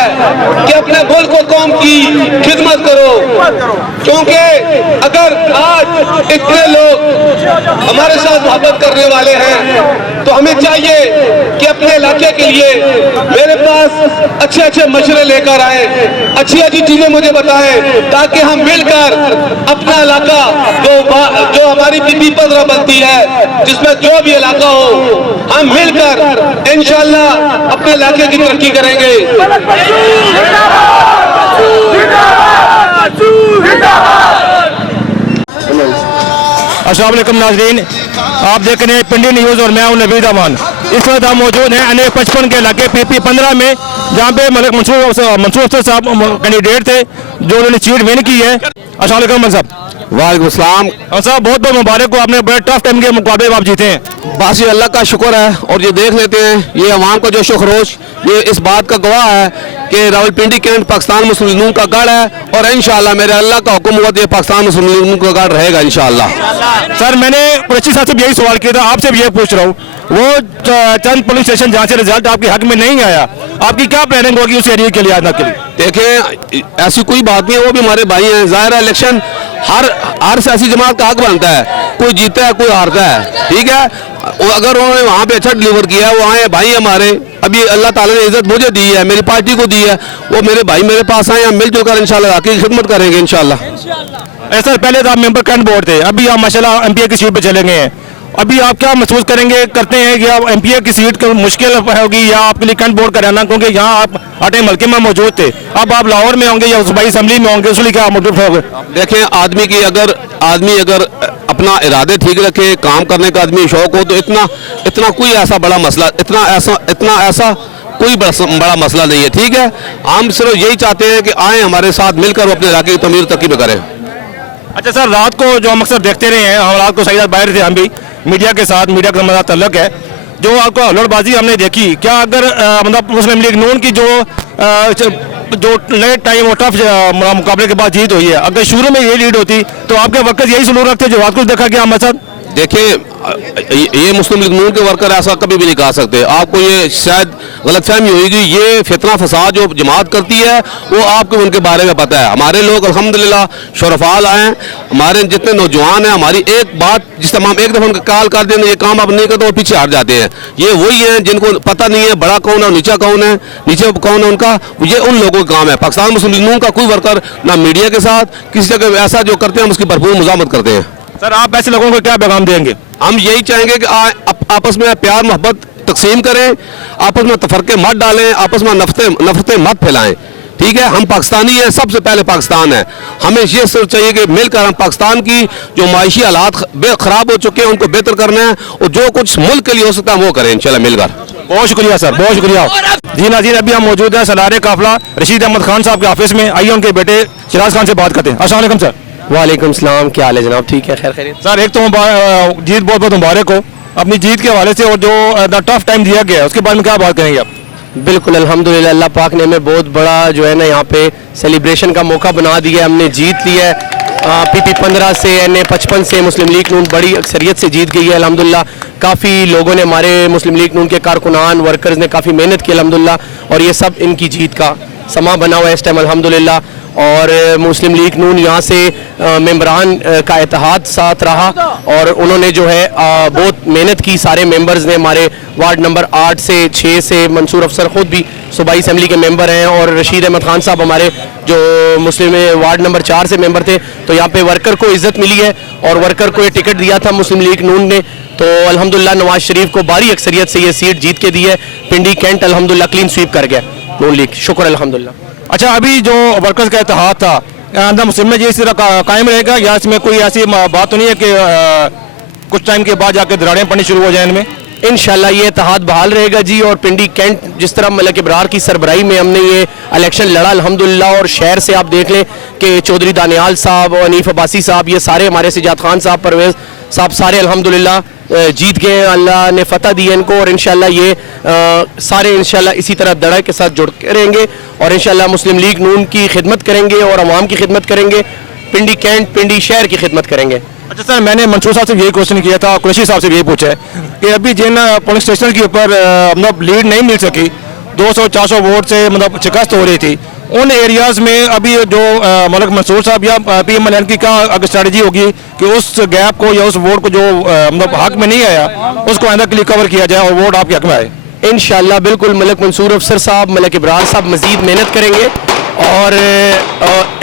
है कि अपने मुल्क और कौम की खिदमत करो, क्योंकि अगर आज इतने लोग हमारे साथ मोहब्बत करने वाले हैं तो हमें चाहिए कि अपने इलाके के लिए मेरे पास अच्छे अच्छे मशवरे लेकर आए, अच्छी अच्छी चीजें मुझे बताएं, ताकि हम मिलकर अपना इलाका जो हमारी पीपल्स रा बनती है, जिसमें जो भी इलाका हो, हम मिलकर इंशाअल्लाह अपने इलाके की तरक्की करेंगे। अस्सलाम वालेकुम नाज़रीन, आप देख रहे हैं पिंडी न्यूज़ और मैं हूं नवीद अमान। इस वक्त हम मौजूद हैं NA 55 के इलाके PP 15 में, जहां पे मंसूर अफसर साहब कैंडिडेट थे जो उन्होंने सीट विन की है। अस्सलाम वालेकुम साहब। वालेकुम सलाम। साहब बहुत बहुत मुबारक हो, आपने बड़े टफ टाइम के मुकाबले आप जीते हैं। बस ये अल्लाह का शुक्र है, और ये देख लेते हैं ये अवाम का जोशो खरोश ये इस बात का गवाह है कि रावलपिंडी कैंट पाकिस्तान मुस्लिम लीग का गढ़ है, और इंशाअल्लाह मेरे अल्लाह का हुक्म हुआ तो ये पाकिस्तान मुस्लिम लीग का गढ़ रहेगा इंशाअल्लाह। सर मैंने कुरैशी साहब से यही सवाल किया था, आपसे भी ये पूछ रहा हूँ, वो चंद पुलिस स्टेशन जहाँ से रिजल्ट आपके हक में नहीं आया, आपकी क्या प्लानिंग होगी उस एरिया के लिए आज के लिए? देखें ऐसी कोई बात नहीं है, वो भी हमारे भाई हैं। जाहिर है इलेक्शन हर सियासी जमात का हक बनता है, कोई जीता है कोई हारता है, ठीक है। अगर उन्होंने वहाँ पे अच्छा डिलीवर किया है, वो आए भाई हमारे, अभी अल्लाह ताला ने इज्जत मुझे दी है, मेरी पार्टी को दी है, वो मेरे भाई मेरे पास आए, हम मिलजुल कर इंशाल्लाह आके खिदमत करेंगे इंशाल्लाह। सर पहले तो आप मेंबर कैंट बोर्ड थे, अभी आप माशाल्लाह MPA की सीट पे चले गए हैं, अभी आप क्या महसूस करते हैं कि आप MPA की सीट मुश्किल होगी या आपके लिए कैंट बोर्ड कराना, क्योंकि यहाँ आप आटे मलके में मौजूद थे, अब आप लाहौर में होंगे या सूबाई असम्बली में होंगे, उसके लिए क्या मौजूद होंगे? देखें आदमी अगर अपना इरादे ठीक रखे, काम करने का आदमी शौक हो, तो इतना कोई ऐसा बड़ा मसला इतना ऐसा कोई बड़ा मसला नहीं है, ठीक है। हम सिर्फ यही चाहते हैं कि आए हमारे साथ मिलकर वो अपने इलाके की तमीर तरक्की करें। अच्छा सर, रात को जो हम अक्सर देखते रहे हैं, हम रात को सही बाहर थे, हम भी मीडिया के साथ, मीडिया का हमारा तल्लक है, जो आपको हुल्लड़बाजी हमने देखी, क्या अगर मतलब मुस्लिम लीग नून की जो लेट टाइम और टफ मुकाबले के बाद जीत हुई है, अगर शुरू में ये लीड होती तो आपके वर्कर्स यही सलूक रखते जो रात को देखा गया हमारे साथ? देखिए ये मुस्लिम लीग नून के वर्कर ऐसा कभी भी नहीं कहा सकते, आपको ये शायद गलतफहमी होगी। ये फितना फसाद जो जमात करती है वो आपको उनके बारे में पता है। हमारे लोग अल्हम्दुलिल्लाह शोरफाल आए हैं, हमारे जितने नौजवान हैं, हमारी एक बात जिस तमाम एक दफ़ा उनका कॉल कर दें ये काम आप नहीं करते वो पीछे हट जाते हैं। ये वही हैं जिनको पता नहीं है बड़ा कौन है नीचा कौन है, नीचे कौन है उनका, ये उन लोगों का काम है। पाकिस्तान मुस्लिम लीग नून का कोई वर्कर ना मीडिया के साथ किसी जगह ऐसा जो करते हैं हम उसकी भरपूर मुजामत करते हैं। सर आप ऐसे लोगों को क्या पैगाम देंगे? हम यही चाहेंगे कि आपस में प्यार मोहब्बत तकसीम करें, आपस में तफरके मत डालें, आपस में नफरतें मत फैलाएं, ठीक है। हम पाकिस्तानी हैं, सबसे पहले पाकिस्तान है, हमें ये सोच चाहिए कि मिलकर हम पाकिस्तान की जो माशी हालात खराब हो चुके हैं उनको बेहतर करना है, और जो कुछ मुल्क के लिए हो सकता है वो करें इंशाल्लाह मिलकर। बहुत शुक्रिया सर, बहुत शुक्रिया। जी नाज़रीन, अभी हम मौजूद हैं सलारे काफिला रशीद अहमद खान साहब के ऑफिस में, आइए उनके बेटे शिराज खान से बात करते हैं। अस्सलाम वालेकुम सर। वालेकुम सलाम, क्या हाल है जनाब? ठीक है, खैर खैरियत। सर एक तो जीत बहुत बहुत मुबारक हो अपनी जीत के हवाले से, और जो टफ टाइम दिया गया है उसके बारे में क्या बात करेंगे आप? बिल्कुल अल्हम्दुलिल्लाह, अल्लाह पाक ने हमें बहुत बड़ा जो है ना यहाँ पे सेलिब्रेशन का मौका बना दिया है, हमने जीत लिया है। PP 15 से NA 55 से मुस्लिम लीग नून बड़ी अक्सरियत से जीत गई है अल्हम्दुलिल्लाह। काफ़ी लोगों ने, हमारे मुस्लिम लीग नून के कारकुनान वर्कर्स ने काफ़ी मेहनत की अल्हम्दुलिल्लाह, और ये सब इनकी जीत का समा बना हुआ है इस टाइम अल्हम्दुलिल्लाह। और मुस्लिम लीग नून यहाँ से मेंबरान का इत्तेहाद साथ रहा, और उन्होंने जो है बहुत मेहनत की, सारे मेंबर्स ने, हमारे वार्ड नंबर 8 से 6 से मंसूर अफसर ख़ुद भी सूबाई असम्बली के मेंबर हैं, और रशीद अहमद खान साहब हमारे जो मुस्लिम वार्ड नंबर 4 से मेंबर थे। तो यहाँ पे वर्कर को इज़्ज़त मिली है, और वर्कर को ये टिकट दिया था मुस्लिम लीग नून ने, तो अल्हम्दुलिल्लाह नवाज शरीफ को भारी अक्सरियत से ये सीट जीत के दी है। पिंडी कैंट अल्हम्दुलिल्लाह क्लीन स्वीप कर गया नून लीग, शुक्र अल्हम्दुलिल्लाह। अच्छा, अभी जो वर्कर्स का इत्तेहाद था अंदर मुस्लिम में, ये इस तरह कायम रहेगा या इसमें कोई ऐसी बात तो नहीं है कि कुछ टाइम के बाद जाकर दरारें पड़नी शुरू हो जाए इनमें? इंशाल्लाह ये इत्तेहाद बहाल रहेगा जी, और पिंडी कैंट जिस तरह मलिक इब्रार की सरबराही में हमने ये इलेक्शन लड़ा अल्हम्दुलिल्लाह, और शहर से आप देख लें कि चौधरी दानियाल साहब, अनीफ अब्बासी साहब, ये सारे हमारे सिजाद खान साहब, परवेज़ साहब, सारे अल्हम्दुलिल्लाह जीत गए, अल्लाह ने फतह दी है इनको, और इंशाल्लाह ये सारे इंशाल्लाह इसी तरह धड़क के साथ जुड़ के रहेंगे, और इंशाल्लाह मुस्लिम लीग नून की खिदमत करेंगे और अवाम की खिदमत करेंगे, पिंडी कैंट पिंडी शहर की खिदमत करेंगे। अच्छा सर, मैंने मंसूर साहब से यही क्वेश्चन किया था, कुरैशी साहब से यही पूछा है कि अभी जिन पुलिस स्टेशन के ऊपर मतलब लीड नहीं मिल सकी, 200-400 वोट से मतलब शिकस्त हो रही थी, उन एरियाज़ में अभी जो मलिक मंसूर साहब या PMLN की क्या अगर स्ट्रेटजी होगी कि उस गैप को या उस वोट को जो मतलब हक में नहीं आया उसको आइंदा के लिए कवर किया जाए और वोट आपके हक में आए? इंशाल्लाह बिल्कुल मलिक मंसूर अफसर साहब, मलिक इब्रार साहब मज़ीद मेहनत करेंगे और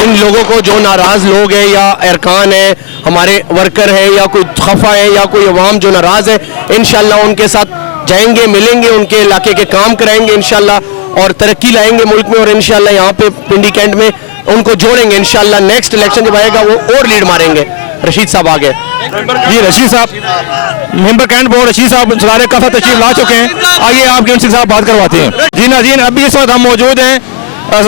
इन लोगों को जो नाराज़ लोग हैं या अरकान है, हमारे वर्कर है या कोई खफा है या कोई अवाम जो नाराज़ है, इंशाल्लाह उनके साथ जाएंगे, मिलेंगे, उनके इलाके के काम कराएंगे इंशाल्लाह और तरक्की लाएंगे मुल्क में और इंशाल्लाह यहाँ पे पिंडी कैंट में उनको जोड़ेंगे। इंशाल्लाह नेक्स्ट इलेक्शन जब आएगा वो और लीड मारेंगे। रशीद साहब आ गए जी। रशीद साहब मेंबर कैंट बोर्ड, रशीद साहब सलारे काफ़ी तशरीफ ला चुके हैं, आइए आपके उनसे साहब बात करवाते हैं। जी नाज़रीन, अभी इस वक्त हम मौजूद हैं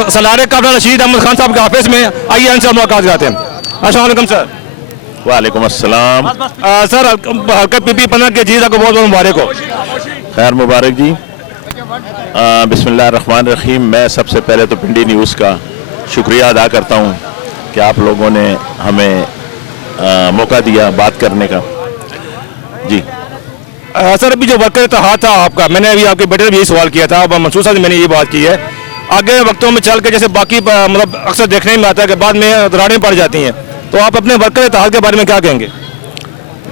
सलारे काबला रशीद अहमद खान साहब के ऑफिस में, आइए उनसे मुलाकात करते हैं। अस्सलाम वालेकुम सर। वालेकुम अस्सलाम। सर हल्का PP 15 के जीत आपको बहुत बहुत मुबारक हो। खैर मुबारक जी। बिस्मिल्लाहिर्रहमानिर्रहीम। मैं सबसे पहले तो पिंडी न्यूज़ का शुक्रिया अदा करता हूँ कि आप लोगों ने हमें मौका दिया बात करने का। जी सर अभी जो वर्कर इत्तेहाद था आपका, मैंने अभी आपके बेटे से भी यही सवाल किया था, अब मंसूर साहब से मैंने ये बात की है, आगे वक्तों में चल के जैसे बाकी मतलब अक्सर देखने में आता है कि बाद में दरारें पड़ जाती हैं, तो आप अपने वर्कर इत्तेहाद के बारे में क्या कहेंगे?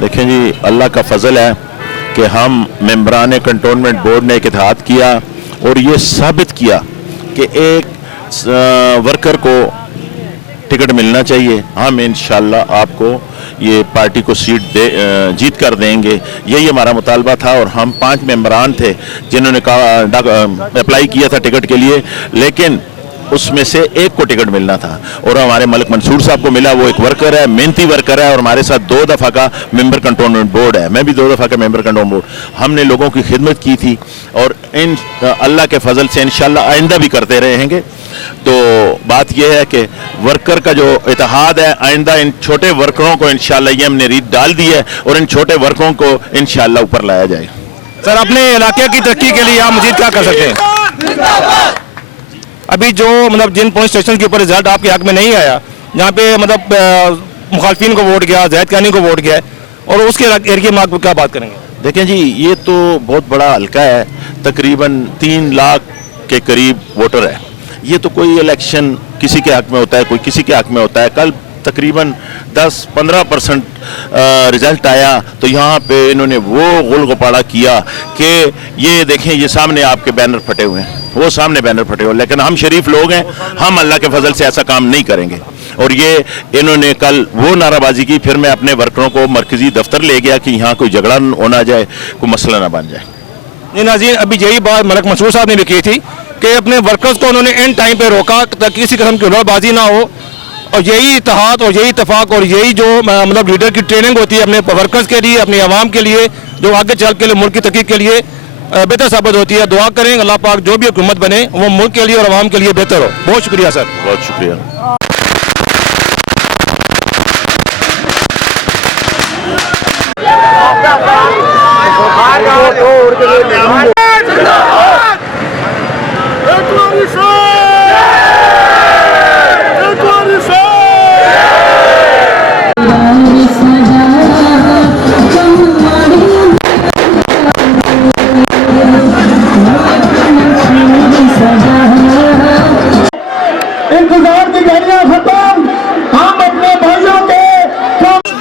देखें जी, अल्लाह का फजल है कि हम मेंबरान कंटोनमेंट बोर्ड ने एक इत्तेहाद किया और ये साबित किया कि एक वर्कर को टिकट मिलना चाहिए। हम इंशाल्लाह आपको ये पार्टी को सीट जीत कर देंगे, यही हमारा मुतालबा था। और हम 5 मेंबरान थे जिन्होंने अप्लाई किया था टिकट के लिए, लेकिन उसमें से एक को टिकट मिलना था और हमारे मलिक मंसूर साहब को मिला। वो एक वर्कर है, मेहनती वर्कर है और हमारे साथ 2 दफ़ा का मेंबर कंटोनमेंट बोर्ड है। मैं भी 2 दफ़ा का मेंबर कंटोनमेंट बोर्ड। हमने लोगों की खिदमत की थी और इन अल्लाह के फजल से इंशाल्लाह आइंदा भी करते रहेंगे। तो बात यह है कि वर्कर का जो इत्तेहाद है, आइंदा इन छोटे वर्करों को इंशाल्लाह ये हमने रीत डाल दी है और इन छोटे वर्करों को इंशाल्लाह ऊपर लाया जाएगा। सर अपने इलाके की तरक्की के लिए आप मजीद क्या कर सकते हैं? अभी जो मतलब जिन पुलिस स्टेशन के ऊपर रिजल्ट आपके हक में नहीं आया, जहाँ पे मतलब मुखालफिन को वोट गया, जैद कानी को वोट गया, और उसके एरिया में आप क्या बात करेंगे? देखें जी, ये तो बहुत बड़ा हल्का है, तकरीबन 3 लाख के करीब वोटर है। ये तो कोई इलेक्शन किसी के हक में होता है, कोई किसी के हक में होता है। कल तकरीबन 10-15% रिजल्ट आया तो यहाँ पे इन्होंने वो गुल गुपाड़ा किया कि ये देखें, ये सामने आपके बैनर फटे हुए हैं, वो सामने बैनर फटे हुए, लेकिन हम शरीफ लोग हैं, हम अल्लाह के फजल से ऐसा काम नहीं करेंगे। और ये इन्होंने कल वो नाराबाजी की, फिर मैं अपने वर्करों को मरकजी दफ्तर ले गया कि यहाँ कोई झगड़ा होना जाए, कोई मसला ना बन जाए। जी नाज़रीन, अभी यही बात मलिक मंसूर साहब ने भी की थी कि अपने वर्कर्स को उन्होंने एंड टाइम पे रोका ताकि किसी किस्म की हुलड़बाजी ना हो, और यही इत्तेहाद और यही इत्तेफाक और यही जो मतलब लीडर की ट्रेनिंग होती है अपने वर्कर्स के लिए, अपनी आवाम के लिए, जो आगे चल के मुल्क की तरक्की के लिए बेहतर साबित होती है। दुआ करें अल्लाह पाक जो भी हुकूमत बने वो मुल्क के लिए और आवाम के लिए बेहतर हो। बहुत शुक्रिया सर। बहुत शुक्रिया।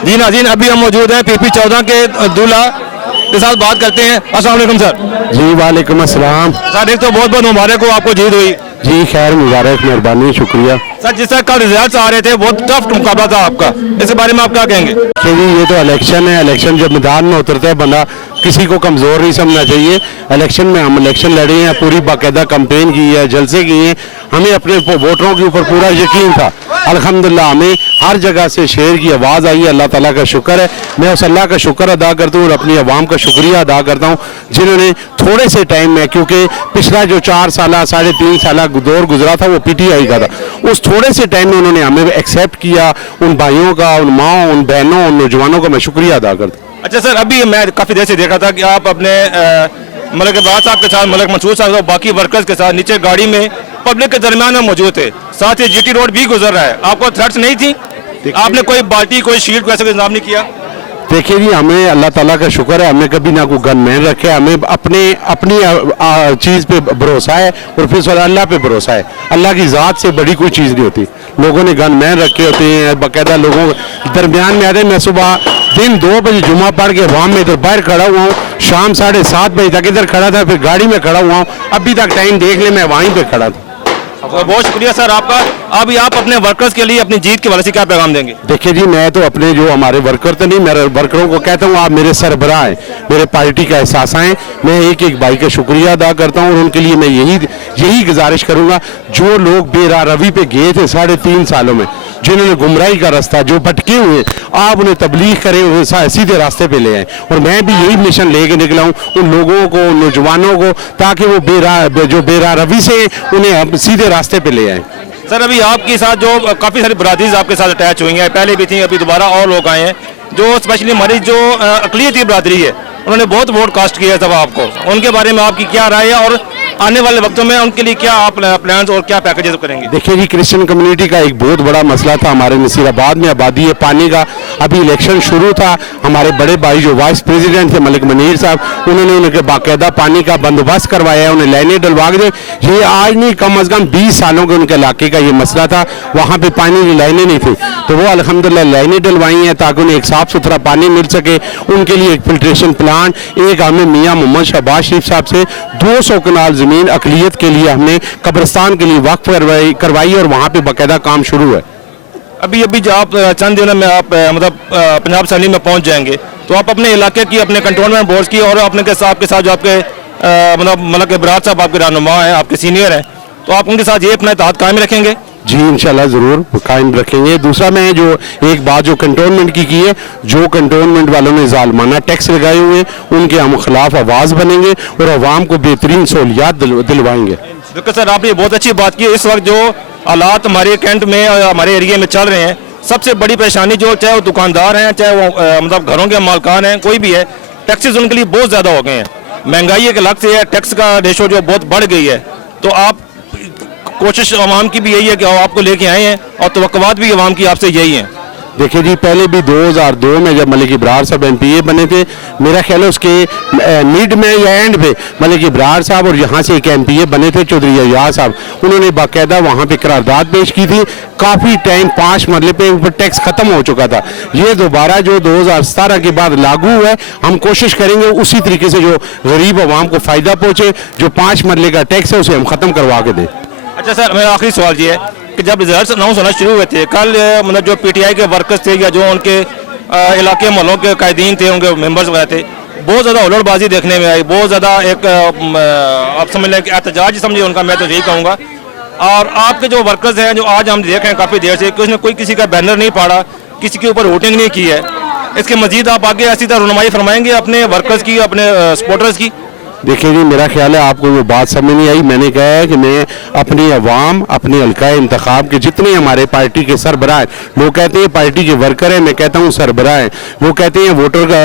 जी नाज़रीन, अभी हम मौजूद हैं PP 14 के दूल्हा के साथ बात करते हैं। अस्सलाम वालेकुम सर। जी वालेकुम अस्सलाम। सर एक तो बहुत बहुत मुबारक हो, आपको जीत हुई। जी खैर मुबारक, मेहरबानी, शुक्रिया। सर जिस तरह कल रिजल्ट आ रहे थे बहुत टफ मुकाबला था आपका, इसके बारे में आप क्या कहेंगे? जी ये तो इलेक्शन है, इलेक्शन जब मैदान में उतरता है बंदा किसी को कमज़ोर नहीं समझना चाहिए। इलेक्शन में हम इलेक्शन लड़े हैं, पूरी बाकायदा कंपेन की है, जलसे किए हैं, हमें अपने वोटरों के ऊपर पूरा यकीन था। अल्हम्दुलिल्लाह हमें हर जगह से शेर की आवाज़ आई है, अल्लाह ताला का शुक्र है। मैं उस अल्लाह का शुक्र अदा करता हूँ और अपनी आवाम का शुक्रिया अदा करता हूँ जिन्होंने थोड़े से टाइम में, क्योंकि पिछला जो 4 साल 3.5 साल दौर गुजरा था वो PTI का था, उस थोड़े से टाइम में उन्होंने हमें एक्सेप्ट किया। उन भाइयों का, उन माओ, उन बहनों, उन नौजवानों का मैं शुक्रिया अदा करता हूँ। अच्छा सर, अभी मैं काफ़ी देर से देखा था कि आप अपने मलिक इब्रार साहब के साथ, मलिक मंसूर साहब और बाकी वर्कर्स के साथ नीचे गाड़ी में पब्लिक के दरमियान में मौजूद थे, साथ ही GT रोड भी गुजर रहा है। आपको थ्रेट्स नहीं थी? आपने कोई बाल्टी, कोई शील्ड को ऐसा इंतजाम नहीं किया? देखिए जी, हमें अल्लाह ताला का शुक्र है, हमने कभी ना कोई गनमैन रखे, हमें अपनी चीज़ पे भरोसा है और फिर अल्लाह पे भरोसा है। अल्लाह की ज़ात से बड़ी कोई चीज़ नहीं होती। लोगों ने गनमैन रखे होते हैं, बाकायदा लोगों दरमियान में आते हैं। मैं सुबह दिन 2 बजे जुमा पढ़ के वाम में इधर बाहर खड़ा हुआ हूँ, शाम 7:30 बजे तक इधर खड़ा था, फिर गाड़ी में खड़ा हुआ हूँ, अभी तक टाइम देख ले मैं वहीं पे खड़ा था। बहुत शुक्रिया सर आपका। अभी आप अपने वर्कर्स के लिए अपनी जीत के वाले से क्या पैगाम देंगे? देखिए जी, मैं तो अपने जो हमारे वर्कर तो नहीं, मेरे वर्करों को कहता हूँ आप मेरे सरबराह हैं, मेरे पार्टी का एहसास हैं। मैं एक एक भाई का शुक्रिया अदा करता हूँ और उनके लिए मैं यही गुजारिश करूँगा, जो लोग बेरारवी पे गए थे 3.5 सालों में, जिन्होंने गुमराही का रास्ता, जो भटके हुए, आप उन्हें तबलीग करें, उन्हें सीधे रास्ते पे ले आए। और मैं भी यही मिशन लेके निकला हूँ उन लोगों को, नौजवानों को, ताकि वो जो बेरारवी से उन्हें अब सीधे रास्ते पे ले आए। सर अभी आपके साथ जो काफ़ी सारी बरादरीज आपके साथ अटैच हुई हैं, पहले भी थी, अभी दोबारा और लोग आए हैं, जो स्पेशली हमारी जो अकलियती बरादरी है, उन्होंने बहुत वोट कास्ट किया है सब आपको, उनके बारे में आपकी क्या राय है और आने वाले वक्तों में उनके लिए क्या आप प्लान्स और क्या पैकेजेस करेंगे? देखिए जी, क्रिश्चियन कम्युनिटी का एक बहुत बड़ा मसला था हमारे नसीराबाद में, आबादी है पानी का। अभी इलेक्शन शुरू था, हमारे बड़े भाई जो वाइस प्रेसिडेंट थे मलिक मुनीर साहब, उन्होंने उनके बाकायदा पानी का बंदोबस्त करवाया है, उन्हें लाइनें डलवा के। ये आज नहीं, कम अज़ कम 20 सालों के उनके इलाके का ये मसला था, वहाँ पर पानी की लाइनें नहीं थी, तो वो अल्हम्दुलिल्लाह लाइनें डलवाई हैं ताकि उन्हें एक साफ़ सुथरा पानी मिल सके। उनके लिए एक फिल्ट्रेशन प्लांट, एक हमें मियाँ मोहम्मद शहबाज शरीफ साहब से 200 कनाल ज़मीन अकलियत के लिए हमने कब्रिस्तान के लिए वक्फ करवाई और वहाँ पे बाकायदा काम शुरू है। अभी जो आप चंद दिनों में आप मतलब पंजाब असम्बली में पहुंच जाएंगे, तो आप अपने इलाके की, अपने कंटोनमेंट बोर्ड की और अपने के साथ जो आपके मतलब मलक इब्रार साहब आपके रहनुमा हैं, आपके सीनियर हैं, तो आप उनके साथ ये अपना इत्तेहाद कायम रखेंगे? जी इंशाल्लाह ज़रूर कायम रखेंगे। दूसरा, मैं जो एक बात जो कंटोनमेंट की है, जो कंटोनमेंट वालों ने जालमाना टैक्स लगाए हुए, उनके हम खिलाफ आवाज़ बनेंगे और अवाम को बेहतरीन सहूलियात दिलवाएंगे। बिल्कुल सर, आपने बहुत अच्छी बात की। इस वक्त जो हालात हमारे कैंट में और हमारे एरिया में चल रहे हैं, सबसे बड़ी परेशानी जो, चाहे वो दुकानदार हैं, चाहे वो मतलब घरों के मालकान हैं, कोई भी है, टैक्सेस उनके लिए बहुत ज़्यादा हो गए हैं। महंगाई एक अलग से है, टैक्स का रेशो जो बहुत बढ़ गई है। तो आप कोशिश आवाम की भी यही है कि आपको लेके आए हैं और तवक्कुआत भी आवाम की आपसे यही हैं। देखिए जी, पहले भी 2002 में जब मलिक इब्रार साहब MPA बने थे, मेरा ख्याल है उसके मिड में या एंड पे मलिक इब्रार साहब और यहाँ से एक MPA बने थे चौधरी अय्याज साहब, उन्होंने बाकायदा वहाँ पे करारदाद पेश की थी। काफ़ी टाइम 5 मरले पे ऊपर टैक्स ख़त्म हो चुका था। ये दोबारा जो 2017 के बाद लागू हुआ है, हम कोशिश करेंगे उसी तरीके से जो गरीब आवाम को फ़ायदा पहुँचे, जो 5 मरले का टैक्स है उसे हम ख़त्म करवा के दें। अच्छा सर, मेरा आखिरी सवाल ये है कि जब रिजल्ट अनाउंस होना शुरू हुए थे कल, मतलब जो PTI के वर्कर्स थे या जो उनके इलाके मोहल्लों के कायदीन थे, उनके मेंबर्स वगैरह थे, बहुत ज़्यादा हुल्लड़बाजी देखने में आई, बहुत ज़्यादा एक आप समझ लें कि एहतजाज समझिए उनका, मैं तो यही कहूँगा। और आपके जो वर्कर्स हैं, जो आज हम देख रहे हैं काफ़ी देर से, कोई किसी का बैनर नहीं फाड़ा, किसी के ऊपर वोटिंग नहीं की है, इसके मजीद आप आगे ऐसी तरह रुनमाई फरमाएंगे अपने वर्कर्स की, अपने सपोर्टर्स की? देखिए जी, मेरा ख्याल है आपको वो बात समझ नहीं आई। मैंने कहा है कि मैं अपनी अवाम, अपने हल्का इंतखाब के जितने हमारे पार्टी के सरबराह हैं, लोग कहते हैं पार्टी के वर्कर हैं, मैं कहता हूँ सरबराह हैं। वो कहते हैं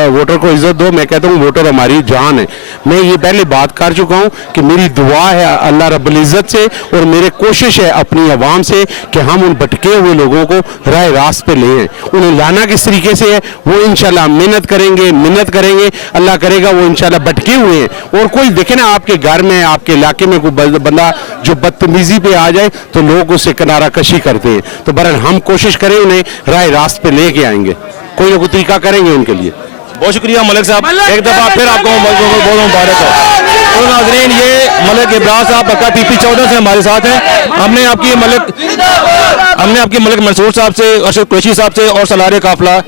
वोटर को इज्जत दो, मैं कहता हूँ वोटर हमारी जान है। मैं ये पहले बात कर चुका हूँ कि मेरी दुआ है अल्लाह रब्बुल इज़्ज़त से और मेरी कोशिश है अपनी अवाम से कि हम उन भटके हुए लोगों को राह रास्त पे ले आएं। उन्हें लाना किस तरीके से है वो इंशाल्लाह मिन्नत करेंगे, अल्लाह करेगा वो इंशाल्लाह भटके हुए हैं। और कोई देखे ना आपके घर में, आपके इलाके में कोई बंदा जो बदतमीजी पे आ जाए तो लोग उससे किनारा कशी करते हैं, तो बहरहाल हम कोशिश करें उन्हें राह रास्त पे लेके आएंगे, कोई ना कोई तरीका करेंगे उनके लिए। बहुत शुक्रिया मलिक साहब, एक दफ़ा फिर आपको बहुत मुबारक हो। तो नाज़रीन, ये मलिक इब्रार साहब पक्का PP 14 से हमारे साथ हैं। हमने आपकी मलिक मंसूर साहब से, अरशद कुरैशी साहब से और सलारे काफिला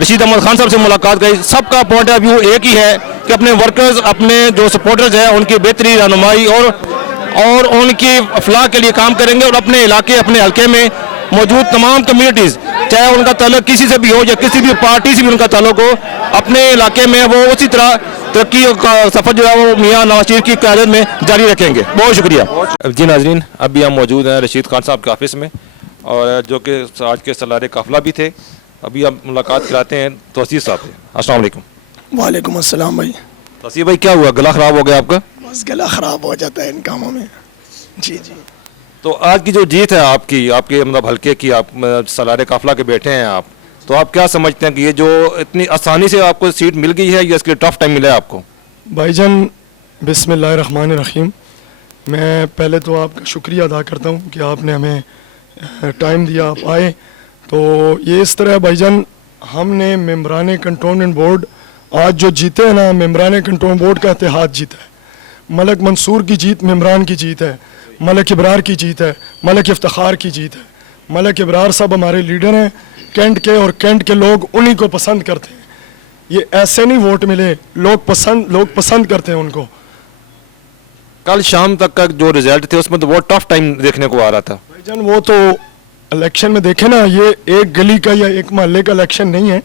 रशीद अहमद खान साहब से मुलाकात करी। सबका पॉइंट ऑफ व्यू एक ही है कि अपने वर्कर्स, अपने जो सपोर्टर्स हैं, उनकी बेहतरी रहनुमाई और उनकी फलाह के लिए काम करेंगे और अपने इलाके, अपने हल्के में मौजूद तमाम कम्युनिटीज़, चाहे उनका ताल्लुक किसी से भी हो या किसी भी पार्टी से भी उनका ताल्लुक हो, अपने इलाके में वो उसी तरह तरक्की का सफ़र जो है वो मियाँ नवाज शरीफ की क़यादत में जारी रखेंगे। बहुत शुक्रिया जी। नाज़रीन, अभी हम मौजूद हैं रशीद खान साहब के ऑफिस में, और जो कि आज के सलारे काफिला भी थे। अभी हम मुलाकात कराते हैं तौसीफ साहब से। अस्सलाम वालेकुम। वालेकुम अस्सलाम भाई। तौसीफ भाई, क्या हुआ, गला ख़राब हो गया आपका? बस गला ख़राब हो जाता है इन कामों में। जी। तो आज की जो जीत है आपके मतलब हल्के की, आप सलारे काफिला के बैठे हैं आप, तो आप क्या समझते हैं कि ये जो इतनी आसानी से आपको सीट मिल गई है या इसके लिए टफ टाइम मिला है आपको? भाईजान बिस्मिल्लाहिर्रहमानिर्रहीम, मैं पहले तो आपका शुक्रिया अदा करता हूँ कि आपने हमें टाइम दिया, आप आए। तो ये इस तरह है भाईजान, हमने मेम्बरान कंटोनमेंट बोर्ड आज जो जीते हैं ना, मेम्बरान कंटोनमेंट बोर्ड का इत्तेहाद जीता है। मलक मंसूर की जीत मेम्बरान की जीत है, मलक इब्रार की जीत है, मलक इफ्तिखार की जीत है। मलक इब्रार साहब हमारे लीडर हैं कैंट के, और कैंट के लोग उन्हीं को पसंद करते हैं। ये ऐसे नहीं वोट मिले, लोग पसंद करते हैं उनको। कल शाम तक का जो रिजल्ट थे उसमें तो बहुत टफ टाइम देखने को आ रहा था। भाईजान वो तो इलेक्शन में देखे ना, ये एक गली का या एक मोहल्ले का इलेक्शन नहीं है,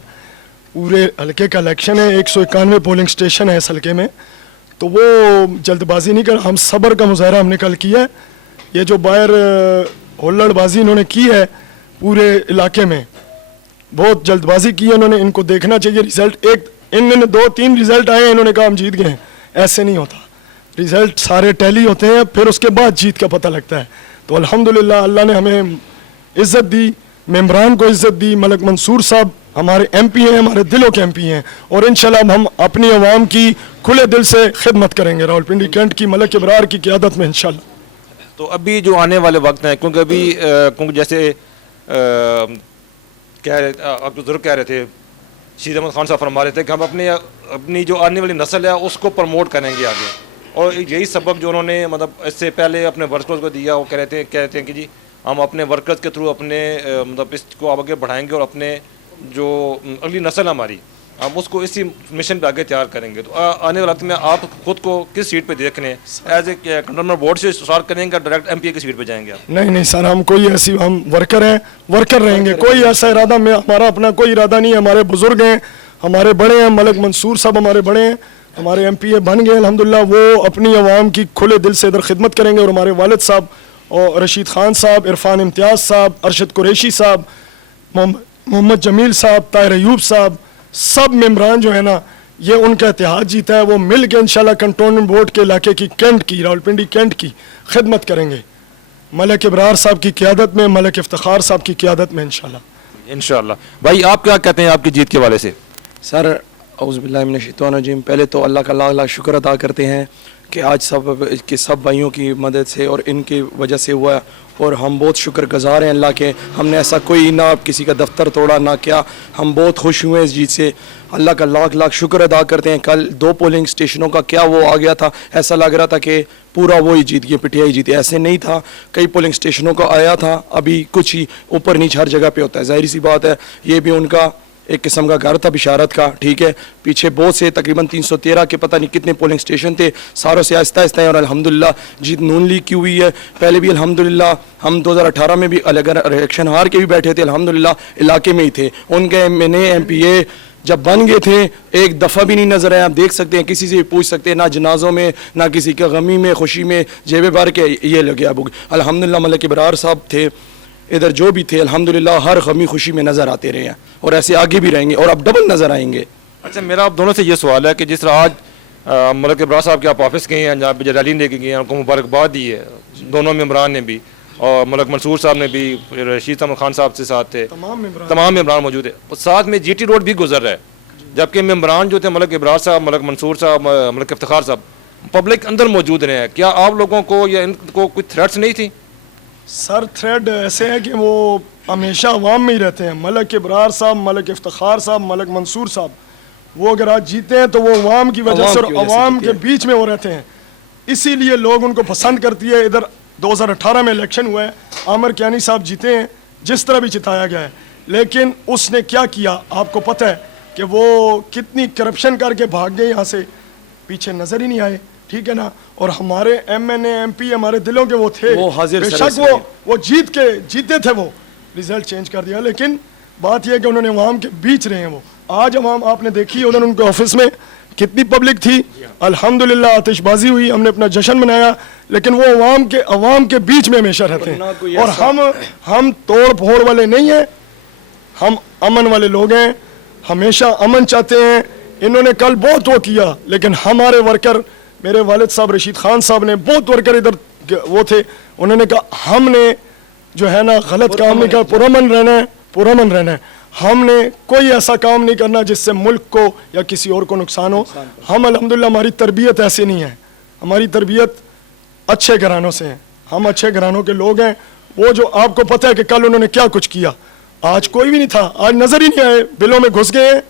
पूरे हल्के का इलेक्शन है। 191 पोलिंग स्टेशन है इस हल्के में, तो वो जल्दबाजी नहीं कर, हम सब्र का मुजाहरा हमने कल किया है। ये जो बाहर हुल्लड़बाजी इन्होंने की है पूरे इलाके में, बहुत जल्दबाजी की है इन्होंने। इनको देखना चाहिए रिजल्ट, एक इन्होंने 2-3 रिजल्ट आए हैं, इन्होंने कहा हम जीत गए हैं। ऐसे नहीं होता, रिजल्ट सारे टैली होते हैं, फिर उसके बाद जीत का पता लगता है। तो अल्हम्दुलिल्लाह अल्लाह ने हमें इज़्ज़त दी, मेम्बरान को इज़्ज़त दी। मलक मंसूर साहब हमारे MP हैं, हमारे दिलों के MP हैं, और इंशाल्लाह हम अपनी आवाम की खुले दिल से खिदमत करेंगे रावलपिंडी कैंट की मलक इब्रार की क़ियादत में इंशाल्लाह। तो अभी जो आने वाले वक्त हैं, क्योंकि अभी क्योंकि जैसे कह रहे आप बुजुर्ग कह रहे थे, शीर अहमद खान साहब फरमा रहे थे कि हम अपनी जो आने वाली नस्ल है उसको प्रमोट करेंगे आगे, और यही सबक जो उन्होंने मतलब इससे पहले अपने वर्कर्स को दिया, वो कहते हैं कि जी हम अपने वर्कर्स के थ्रू अपने मतलब इसको आगे बढ़ाएंगे, और अपने जो अगली नस्ल हमारी हम उसको इसी मिशन पे आगे तैयार करेंगे। तो आने वाले वक्त में आप खुद को किस सीट पे देख रहे हैं? एज ए कंटोनमेंट बोर्ड से स्टार्ट करेंगे, डायरेक्ट MP की सीट पे जाएंगे आप? नहीं सर, हम कोई ऐसी, हम वर्कर हैं, वर्कर रहेंगे। कोई ऐसा इरादा में हमारा अपना कोई इरादा नहीं है। हमारे बुजुर्ग हैं, हमारे बड़े हैं, मलक मंसूर साहब हमारे बड़े हैं, हमारे MP बन गए अल्हम्दुलिल्लाह। वो अपनी आवाम की खुले दिल से इधर खिदमत करेंगे, और हमारे वालिद साहब और रशीद खान साहब, इरफान इम्तियाज़ साहब, अरशद कुरैशी साहब, मोहम्मद जमील साहब, ताहिर अयूब साहब, सब मेम्बरान जो है ना, ये उनका इत्तेहाद जीता है। वो मिल के इंशाल्लाह कंटोनमेंट बोर्ड के इलाके की, कैंट की, रावलपिंडी कैंट की खिदमत करेंगे, मलक इब्रार साहब की क़ियादत में, मलक इफ्तिखार साहब की क़ियादत में इंशाल्लाह। भाई आप क्या कहते हैं आपकी जीत के हवाले से? सर औज़ुबिल्लाहि मिनश्शैतानिर्रजीम, पहले तो अल्लाह का लाख लाख शुक्र अदा करते हैं कि आज सब भाइयों की मदद से और इनकी वजह से हुआ, और हम बहुत शुक्रगुज़ार हैं अल्लाह के। हमने ऐसा कोई ना किसी का दफ्तर तोड़ा ना क्या, हम बहुत खुश हुए इस जीत से। अल्लाह का लाख लाख शुक्र अदा करते हैं। कल 2 पोलिंग स्टेशनों का क्या वो आ गया था, ऐसा लग रहा था कि पूरा वो ही जीत गया, पिटिया ही जीती, ऐसे नहीं था। कई पोलिंग स्टेशनों का आया था, अभी कुछ ही ऊपर नीचे हर जगह पे होता है, जाहिर सी बात है। ये भी उनका एक किस्म का घर था बिशारत का, ठीक है। पीछे बहुत से तकरीबन 313 के पता नहीं कितने पोलिंग स्टेशन थे, सारों से आहिस्ता आहिस्ता है, और अल्हम्दुलिल्लाह जीत नून लीग की हुई है। पहले भी अल्हम्दुलिल्लाह हम 2018 में भी अलग इलेक्शन हार के भी बैठे थे, अल्हम्दुलिल्लाह इलाके में ही थे। उनके MPA जब बन गए थे एक दफ़ा भी नहीं नजर आए। आप देख सकते हैं, किसी से भी पूछ सकते हैं, ना जनाजों में, ना किसी के गमी में, खुशी में जेबे भर के ये लगे। अब अल्हम्दुलिल्लाह मलक इब्रार साहब थे इधर, जो भी थे अल्हम्दुलिल्लाह हर गमी खुशी में नज़र आते रहे हैं, और ऐसे आगे भी रहेंगे, और अब डबल नज़र आएंगे। अच्छा, मेरा आप दोनों से ये सवाल है कि जिस तरह आज मलक इब्रार साहब के आप ऑफिस गए हैं, जहाँ पे रैली लेके गए हैं, उनको मुबारकबाद दी है दोनों मेम्बरान ने भी, और मलक मंसूर साहब ने भी, रशीद अहमद खान साहब से साथ थे, तमाम मेम्बरान मौजूद है, और साथ में GT रोड भी गुजर रहा है। जबकि मेम्बरान जो थे मलक इब्रार साहब, मलक मंसूर साहब, मलक इफ्तिखार साहब पब्लिक अंदर मौजूद रहे हैं। क्या आप लोगों को या इनको कोई थ्रेट्स नहीं थी? सर थ्रेड ऐसे है कि वो हमेशा अवाम में ही रहते हैं। मलक इब्रार साहब, मलक इफ्तिखार साहब, मलक मंसूर साहब, वो अगर आज जीते हैं तो वो अवाम की वजह से और अवाम के बीच में वो रहते हैं, इसीलिए लोग उनको पसंद करती है। इधर 2018 में इलेक्शन हुआ है, आमिर कियानी साहब जीते हैं, जिस तरह भी जिताया गया है, लेकिन उसने क्या किया आपको पता है कि वो कितनी करप्शन करके भाग गए यहाँ से, पीछे नजर ही नहीं आए, ठीक है ना। और हमारे MNA MP हमारे दिलों के वो थे, वो हाजिर बेशक वो जीते थे, वो रिजल्ट चेंज कर दिया, लेकिन बात यह है कि उन्होंने अवाम के बीच रहे हैं। वो आज अवाम आपने देखी उधर उनके ऑफिस में कितनी पब्लिक थी, अल्हम्दुलिल्लाह आतिशबाजी हुई, हमने अपना जश्न मनाया, लेकिन वो अवाम के बीच में हमेशा रहते हैं। और हम तोड़ फोड़ वाले नहीं हैं, हम अमन वाले लोग हैं, हमेशा अमन चाहते हैं। इन्होंने कल बहुत वो किया, लेकिन हमारे वर्कर, मेरे वालिद साहब रशीद खान साहब ने, बहुत वर्कर इधर वो थे, उन्होंने कहा हमने जो है ना गलत काम नहीं किया, पुरअमन रहना है, पुरअमन रहना है। हमने कोई ऐसा काम नहीं करना जिससे मुल्क को या किसी और को नुकसान हो। हम अल्हम्दुलिल्लाह हमारी तरबियत ऐसी नहीं है, हमारी तरबियत अच्छे घरानों से है, हम अच्छे घरानों के लोग हैं। वो जो आपको पता है कि कल उन्होंने क्या कुछ किया, आज कोई भी नहीं था, आज नजर ही नहीं आए, बिलों में घुस गए,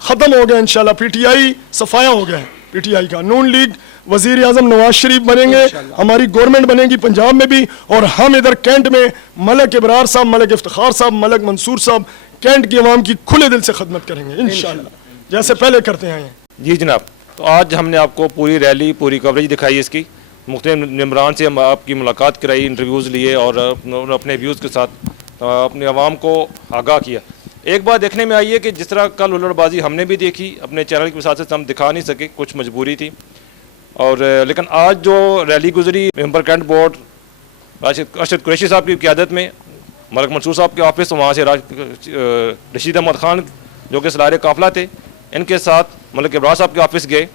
खत्म हो गया। इंशाल्लाह पीटीआई सफाया हो गया है, पीटीआई का नून लीग वजीर आजम नवाज शरीफ बनेंगे, हमारी गवर्नमेंट बनेगी पंजाब में भी, और हम इधर कैंट में मलक इब्रार साहब, मलक इफ्तिखार साहब, मलक मंसूर साहब कैंट की आवाम की खुले दिल से खदमत करेंगे इंशाल्लाह, जैसे पहले करते हैं। जी जनाब, तो आज हमने आपको पूरी रैली, पूरी कवरेज दिखाई इसकी, मुख्तलिफ मेम्बरान से हम आपकी मुलाकात कराई, इंटरव्यूज़ लिए और अपने व्यूज़ के साथ अपने आवाम को आगाह किया। एक बात देखने में आई है कि जिस तरह कल हुल्लड़बाजी हमने भी देखी, अपने चैनल की वजह से हम दिखा नहीं सके, कुछ मजबूरी थी, और लेकिन आज जो रैली गुजरी member cantt board Arshad Qureshi साहब की क़यादत में, मलक मंसूर साहब के ऑफिस, वहाँ से रशीद अहमद खान जो कि सलारे काफिला थे, इनके साथ मलक इब्रार साहब के ऑफिस गए,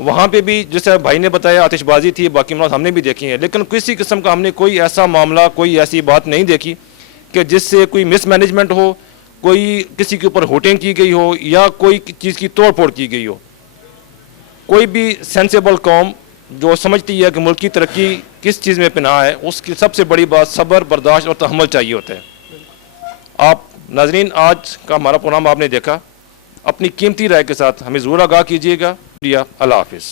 वहाँ पे भी जिस तरह भाई ने बताया आतिशबाजी थी, बाकी मामला हमने भी देखी हैं, लेकिन किसी किस्म का हमने कोई ऐसा मामला, कोई ऐसी बात नहीं देखी कि जिससे कोई मिसमैनेजमेंट हो, कोई किसी के ऊपर होटिंग की गई हो या कोई चीज़ की तोड़ फोड़ की गई हो। कोई भी सेंसेबल कौम जो समझती है कि मुल्क की तरक्की किस चीज़ में पनाह है, उसकी सबसे बड़ी बात सब्र, बर्दाश्त और तहम्मुल चाहिए होता है। आप नाज़रीन, आज का हमारा प्रोग्राम आपने देखा, अपनी कीमती राय के साथ हमें ज़रूर आगाह कीजिएगा। अल्लाह हाफिज़।